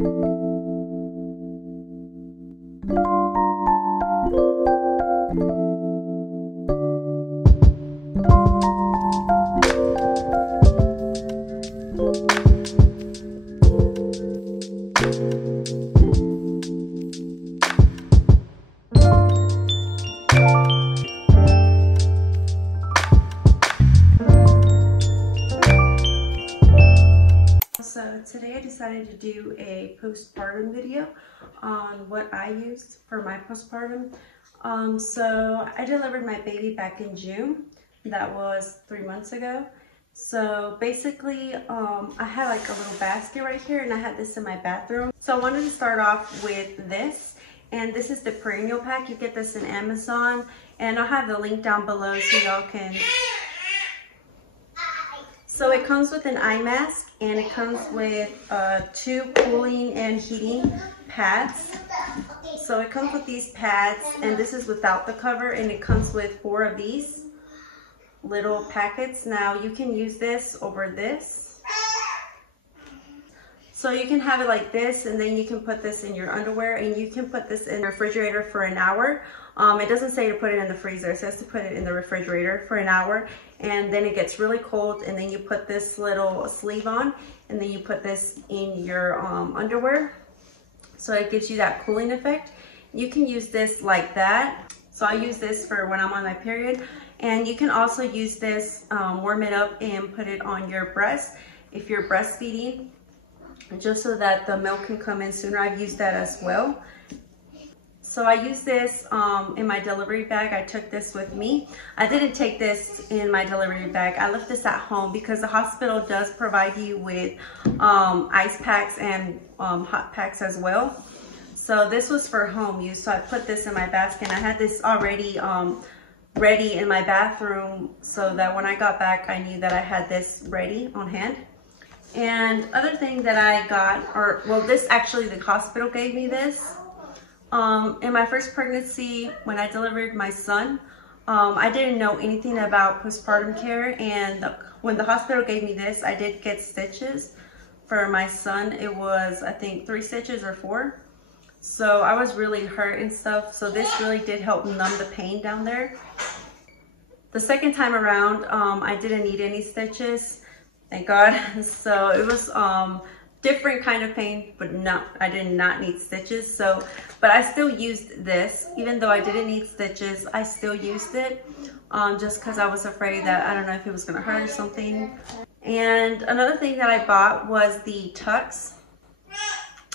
So today I decided to do a postpartum video on what I used for my postpartum. So I delivered my baby back in June. That was 3 months ago. So basically I had like a little basket right here, and I had this in my bathroom. So I wanted to start off with this, and this is the perennial pack. You get this in Amazon, and I'll have the link down below so y'all can. So it comes with an eye mask, and it comes with 2 cooling and heating pads. So it comes with these pads, and this is without the cover, and it comes with 4 of these little packets. Now you can use this over this. So you can have it like this, and then you can put this in your underwear, and you can put this in the refrigerator for an hour. It doesn't say to put it in the freezer, it says to put it in the refrigerator for an hour, and then it gets really cold, and then you put this little sleeve on, and then you put this in your underwear. So it gives you that cooling effect. You can use this like that. So I use this for when I'm on my period, and you can also use this, warm it up and put it on your breast if you're breastfeeding, just so that the milk can come in sooner. I've used that as well. So I use this in my delivery bag. I took this with me. I didn't take this in my delivery bag. I left this at home because the hospital does provide you with ice packs and hot packs as well. So this was for home use. So I put this in my basket, and I had this already ready in my bathroom so that when I got back, I knew that I had this ready on hand. And other thing that I got, or well, this actually the hospital gave me this. In my first pregnancy, when I delivered my son, I didn't know anything about postpartum care, and when the hospital gave me this, I did get stitches for my son. It was, I think, 3 stitches or 4. So I was really hurt and stuff, so this really did help numb the pain down there. The second time around, I didn't need any stitches, thank God. So it was different kind of pain, but no, I did not need stitches. So, but I still used this, even though I didn't need stitches. I still used it just because I was afraid that I don't know if it was gonna hurt or something. And another thing that I bought was the tucks,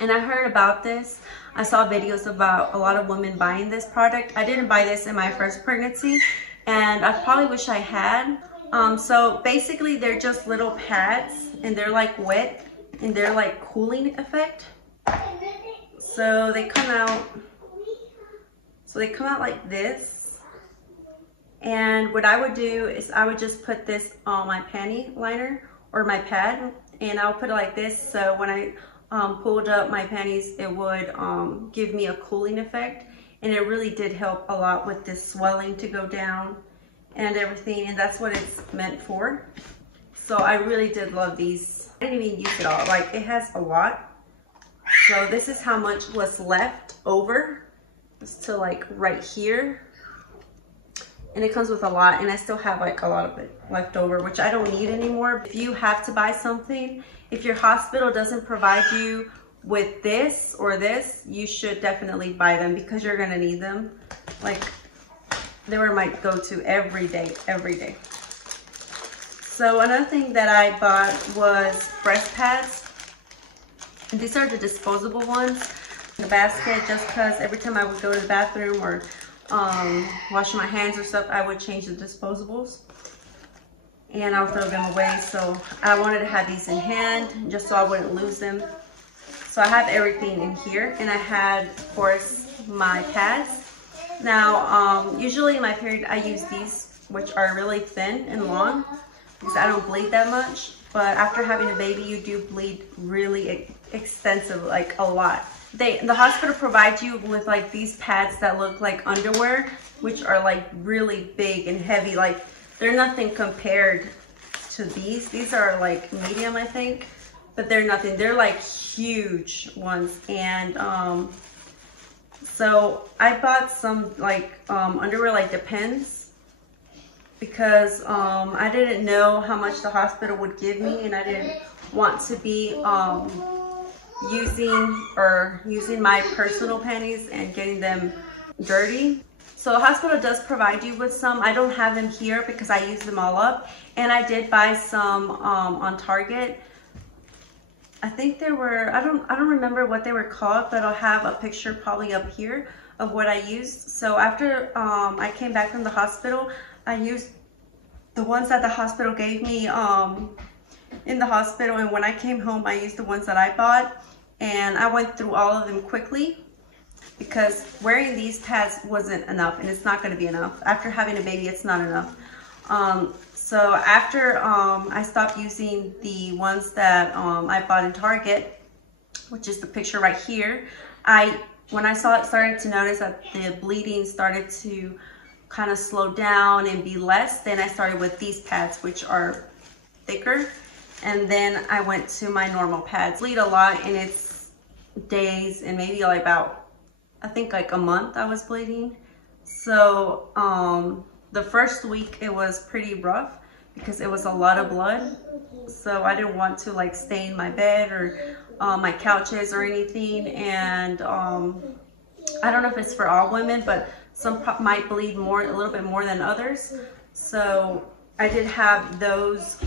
and I heard about this. I saw videos about a lot of women buying this product. I didn't buy this in my first pregnancy, and I probably wish I had. So basically they're just little pads, and they're like wet, and they're like cooling effect. So they come out like this. And what I would do is I would just put this on my panty liner or my pad, and I'll put it like this. So when I pulled up my panties, it would give me a cooling effect, and it really did help a lot with this swelling to go down and everything, and that's what it's meant for. So I really did love these. I didn't even use it all. Like, it has a lot. So this is how much was left over. Just to like right here. And it comes with a lot, and I still have like a lot of it left over, which I don't need anymore. If you have to buy something, if your hospital doesn't provide you with this or this, you should definitely buy them, because you're gonna need them. Like, they were my go-to every day. So another thing that I bought was breast pads. And these are the disposable ones in the basket, just because every time I would go to the bathroom or wash my hands or stuff, I would change the disposables and I'll throw them away. So I wanted to have these in hand just so I wouldn't lose them. So I have everything in here, and I had, of course, my pads. Now, usually in my period, I use these, which are really thin and long, because I don't bleed that much. But after having a baby, you do bleed really extensive, like a lot. The hospital provides you with like these pads that look like underwear, which are like really big and heavy. Like, they're nothing compared to these. These are like medium, I think. but they're nothing. They're like huge ones. And so I bought some like underwear like Depends, because I didn't know how much the hospital would give me, and I didn't want to be using my personal panties and getting them dirty. So the hospital does provide you with some. I don't have them here because I use them all up, and I did buy some on Target. I think they were, I don't remember what they were called, but I'll have a picture probably up here of what I used. So after I came back from the hospital, I used the ones that the hospital gave me in the hospital, and when I came home I used the ones that I bought, and I went through all of them quickly because wearing these pads wasn't enough, and it's not going to be enough. After having a baby, it's not enough. So after I stopped using the ones that I bought in Target, which is the picture right here, when I started to notice that the bleeding started to kind of slow down and be less, then I started with these pads, which are thicker, and then I went to my normal pads. Bleed a lot, and it's days and maybe like about, I think like a month I was bleeding. So the first week it was pretty rough because it was a lot of blood, so I didn't want to like stain my bed or my couches or anything. And I don't know if it's for all women, but some might bleed a little bit more than others. So I did have those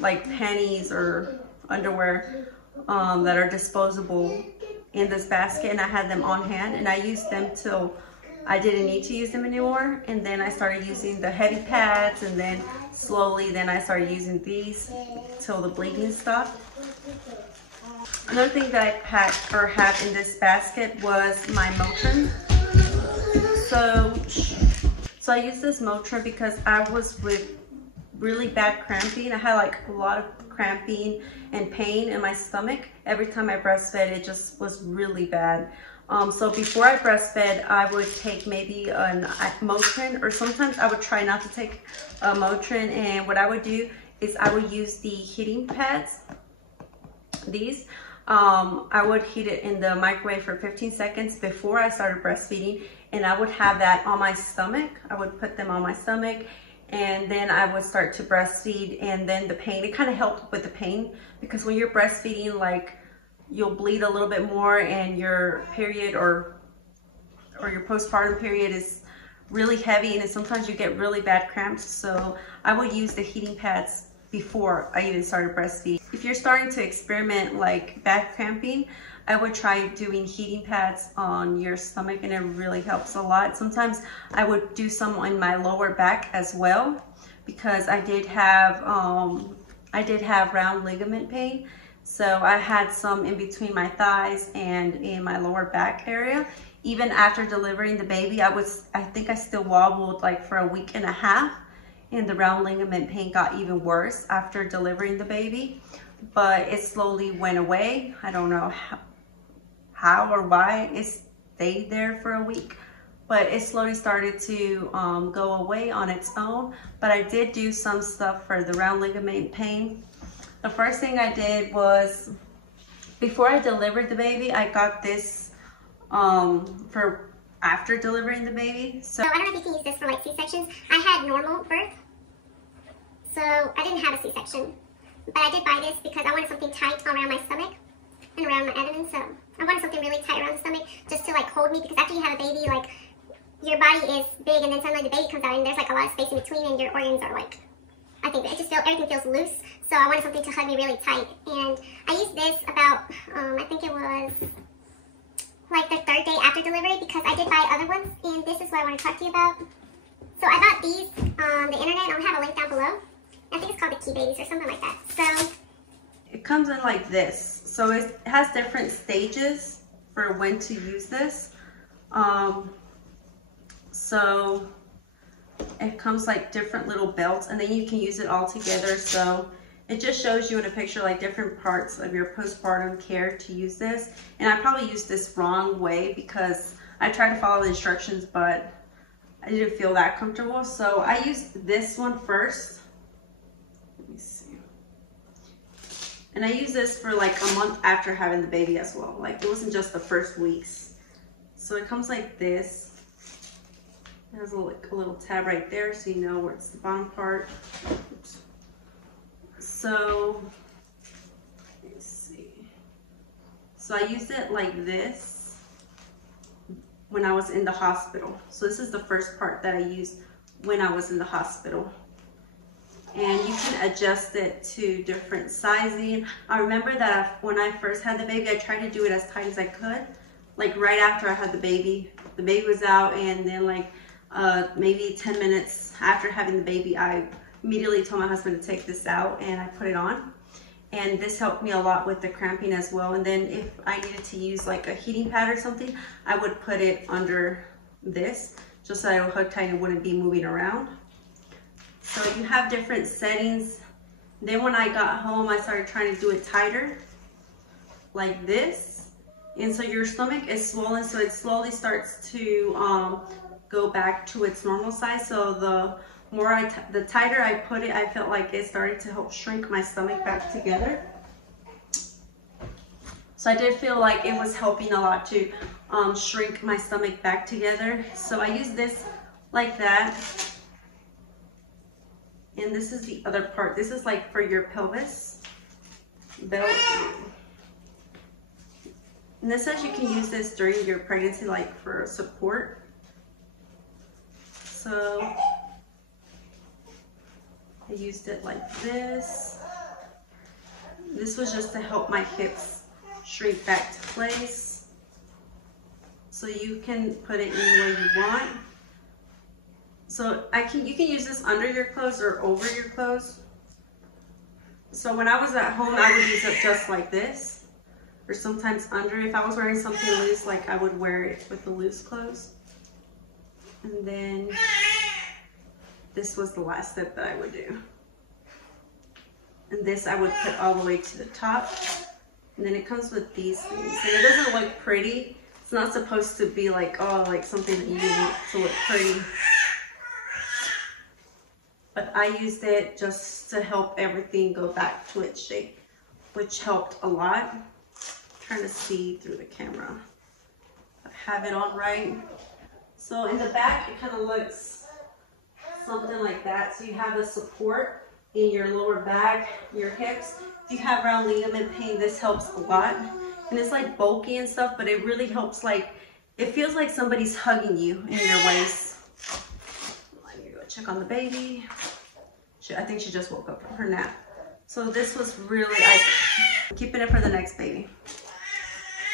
like panties or underwear that are disposable in this basket, and I had them on hand, and I used them till I didn't need to use them anymore. And then I started using the heavy pads, and then slowly then I started using these till the bleeding stopped. Another thing that I have in this basket was my Motrin. So I used this Motrin because I was with really bad cramping. I had like a lot of cramping and pain in my stomach. Every time I breastfed, it just was really bad. So before I breastfed, I would take maybe a Motrin, or sometimes I would try not to take a Motrin. And what I would do is I would use the heating pads. These, I would heat it in the microwave for 15 seconds before I started breastfeeding, and I would have that on my stomach. I would put them on my stomach, and then I would start to breastfeed. And then the pain, it kind of helped with the pain, because when you're breastfeeding, like, you'll bleed a little bit more, and your period or your postpartum period is really heavy, and sometimes you get really bad cramps. So I would use the heating pads before I even started breastfeeding. If you're starting to experiment like bad cramping, I would try doing heating pads on your stomach, and it really helps a lot. Sometimes I would do some in my lower back as well, because I did have round ligament pain. So I had some in between my thighs and in my lower back area. Even after delivering the baby, I think I still wobbled like for a week and a half, and the round ligament pain got even worse after delivering the baby, but it slowly went away. I don't know how or why it stayed there for a week, but it slowly started to go away on its own. But I did do some stuff for the round ligament pain. The first thing I did was, before I delivered the baby, I got this for after delivering the baby. So I don't know if you can use this for like C-sections. I had normal birth, so I didn't have a C-section, but I did buy this because I wanted something tight around my stomach and around my abdomen. So I wanted something really tight around the stomach, just to like hold me, because after you have a baby, like, your body is big, and then suddenly the baby comes out, and there's like a lot of space in between, and your organs are like, I think it just everything feels loose. So I wanted something to hug me really tight, and I used this about I think it was like the 3rd day after delivery, because I did buy other ones, and this is what I want to talk to you about. So I bought these on the internet. I'll have a link down below. I think it's called the Key Babies or something like that. So it comes in like this. So it has different stages for when to use this. So it comes like different little belts, and then you can use it all together. So it just shows you in a picture like different parts of your postpartum care to use this. And I probably used this wrong way because I tried to follow the instructions, but I didn't feel that comfortable. So I used this one first. Let me see. And I used this for like a month after having the baby as well. Like it wasn't just the first weeks. So it comes like this. It has a little tab right there so you know where it's the bottom part. Oops. So, let's see. So I used it like this when I was in the hospital. So this is the first part that I used when I was in the hospital. And you can adjust it to different sizing. I remember that when I first had the baby, I tried to do it as tight as I could. Like right after I had the baby was out, and then like maybe 10 minutes after having the baby, I immediately told my husband to take this out and I put it on. And this helped me a lot with the cramping as well. And then if I needed to use like a heating pad or something, I would put it under this just so I would hug tight and wouldn't be moving around. So you have different settings. Then when I got home, I started trying to do it tighter, like this. And so your stomach is swollen, so it slowly starts to go back to its normal size. So the tighter I put it, I felt like it started to help shrink my stomach back together. So I did feel like it was helping a lot to shrink my stomach back together. So I use this like that. And this is the other part. This is like for your pelvis belt. And this says you can use this during your pregnancy, like for support. So I used it like this. This was just to help my hips shrink back to place. So you can put it any way you want. So you can use this under your clothes or over your clothes. So when I was at home, I would use it just like this, or sometimes under. If I was wearing something loose, like I would wear it with the loose clothes. And then this was the last step that I would do. And this I would put all the way to the top. And then it comes with these things. And it doesn't look pretty. It's not supposed to be like, oh, like something that you want to look pretty. But I used it just to help everything go back to its shape, which helped a lot. I'm trying to see through the camera. I have it on right. So in the back, it kind of looks something like that. So you have a support in your lower back, your hips. If you have round ligament pain, this helps a lot. And it's like bulky and stuff, but it really helps. Like, it feels like somebody's hugging you in your waist. Let me go check on the baby. I think she just woke up from her nap. So this was really, I'm keeping it for the next baby.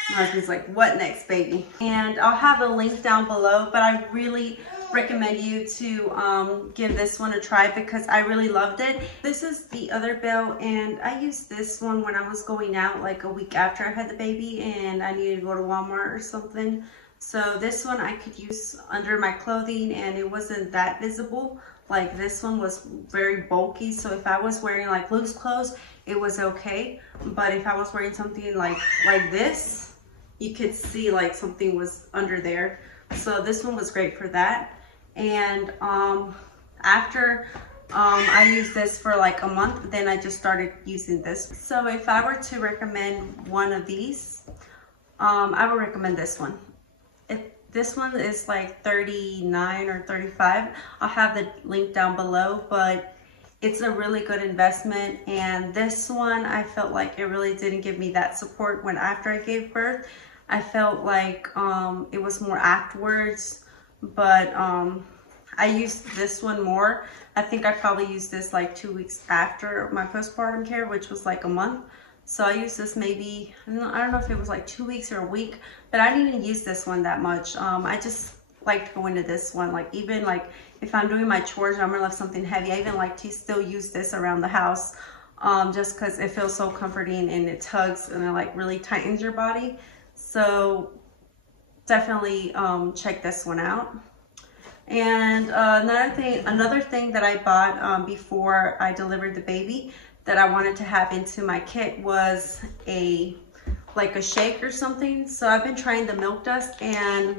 My husband's like, what next baby? And I'll have a link down below, but I really recommend you to give this one a try because I really loved it. This is the other belt, and I used this one when I was going out like a week after I had the baby and I needed to go to Walmart or something. So this one I could use under my clothing and it wasn't that visible. Like this one was very bulky, so if I was wearing like loose clothes, it was okay. But if I was wearing something like this, you could see like something was under there. So this one was great for that. And after I used this for like a month, then I just started using this. So if I were to recommend one of these, I would recommend this one. This one is like $39 or $35. I'll have the link down below, but it's a really good investment. And this one, I felt like it really didn't give me that support when after I gave birth. I felt like it was more afterwards, but I used this one more. I think I probably used this like 2 weeks after my postpartum care, which was like a month. So I used this maybe, I don't know if it was like 2 weeks or a week, but I didn't even use this one that much. I just like to go into this one. Like even like if I'm doing my chores and I'm gonna lift something heavy, I even like to still use this around the house just because it feels so comforting and it tugs and it like really tightens your body. So definitely check this one out. And another thing that I bought before I delivered the baby that I wanted to have into my kit was like a shake or something. So I've been trying the milk dust, and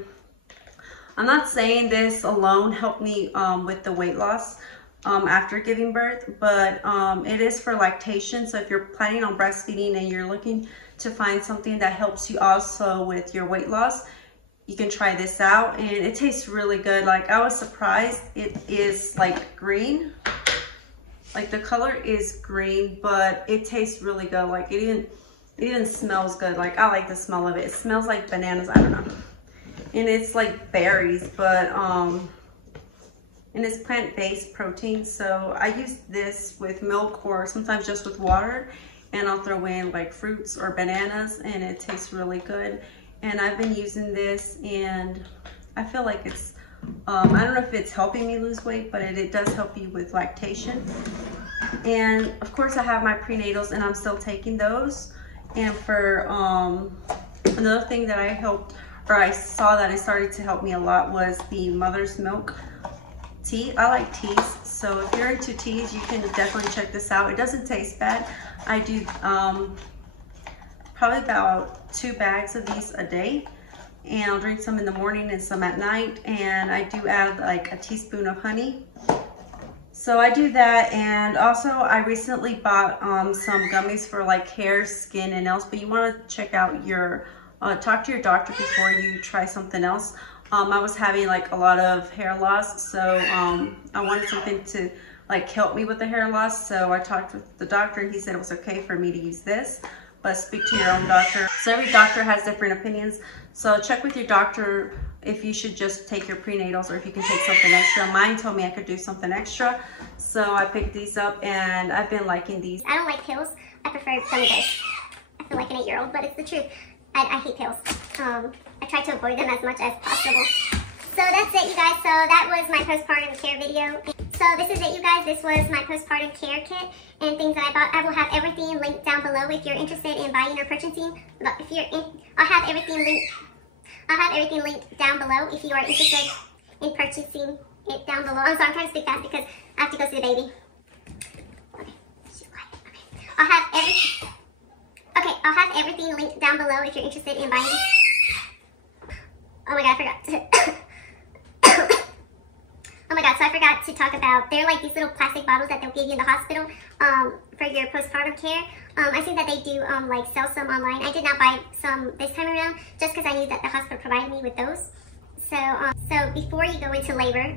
I'm not saying this alone helped me with the weight loss, after giving birth, but it is for lactation. So if you're planning on breastfeeding and you're looking to find something that helps you also with your weight loss, you can try this out, and it tastes really good. Like, I was surprised. It is like green, like the color is green, but it tastes really good. Like, it even smells good. Like, I like the smell of it. It smells like bananas, I don't know, and it's like berries, but and it's plant-based protein. So I use this with milk or sometimes just with water, and I'll throw in like fruits or bananas, and it tastes really good. And I've been using this, and I feel like it's, I don't know if it's helping me lose weight, but it does help you with lactation. And of course I have my prenatals, and I'm still taking those. And for another thing that I saw that it started to help me a lot was the mother's milk tea. I like teas, so if you're into teas, you can definitely check this out. It doesn't taste bad. I do probably about 2 bags of these a day, and I'll drink some in the morning and some at night, and I do add like a teaspoon of honey. So I do that. And also I recently bought some gummies for like hair, skin, and nails, but you want to check out your talk to your doctor before you try something else. I was having like a lot of hair loss, so I wanted something to like help me with the hair loss. So I talked with the doctor, and he said it was okay for me to use this, but speak to your own doctor. So every doctor has different opinions. So check with your doctor if you should just take your prenatals or if you can take something extra. Mine told me I could do something extra, so I picked these up, and I've been liking these. I don't like pills. I prefer gummy bears. I feel like an 8-year-old, but it's the truth. I hate pills. I try to avoid them as much as possible. So that's it, you guys. So that was my postpartum care video. So this is it, you guys. This was my postpartum care kit and things that I bought. I will have everything linked down below if you're interested in buying or purchasing. I'll have everything linked down below if you are interested in purchasing it down below. I'm sorry, I'm trying to speak fast because I have to go see the baby. Okay, she's quiet. Okay. I'll have everything linked down below if you're interested in buying. Oh my god, I forgot to oh my god, so I forgot to talk about, they're like these little plastic bottles that they'll give you in the hospital for your postpartum care. I think that they do like sell some online. I did not buy some this time around just because I knew that the hospital provided me with those. So before you go into labor,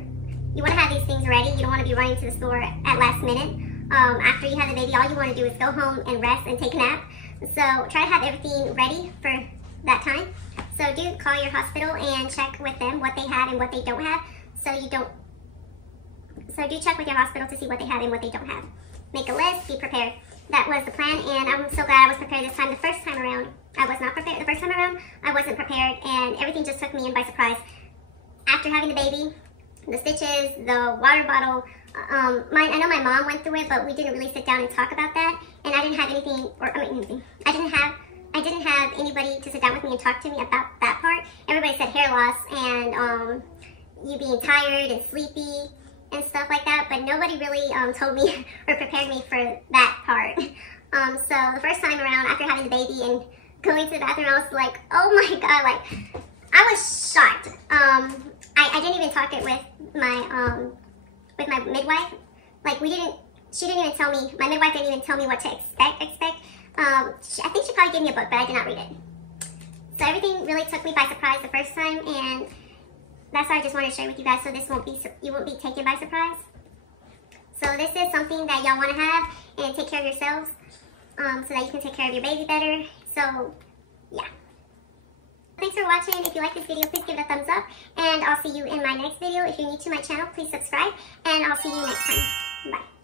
you want to have these things ready. You don't want to be running to the store at last minute. After you have the baby, all you want to do is go home and rest and take a nap. So try to have everything ready for that time. So do call your hospital and check with them what they have and what they don't have. So do check with your hospital to see what they have and what they don't have. Make a list, be prepared. That was the plan, and I'm so glad I was prepared this time. The first time around, I was not prepared. The first time around, I wasn't prepared, and everything just took me in by surprise. After having the baby, the stitches, the water bottle, I know my mom went through it, but we didn't really sit down and talk about that, and I didn't have anything, I didn't have anybody to sit down with me and talk to me about that part. Everybody said hair loss and you being tired and sleepy and stuff like that, but nobody really told me or prepared me for that part. So the first time around, after having the baby and going to the bathroom, I was like, oh my god, like, I was shocked. I didn't even talk it with my midwife. Like, she didn't even tell me, my midwife didn't even tell me what to expect. I think she probably gave me a book, but I did not read it. So everything really took me by surprise the first time, and that's why I just wanted to share with you guys, so you won't be taken by surprise. So this is something that y'all want to have and take care of yourselves, so that you can take care of your baby better. So yeah. Thanks for watching. If you like this video, please give it a thumbs up, and I'll see you in my next video. If you're new to my channel, please subscribe, and I'll see you next time. Bye.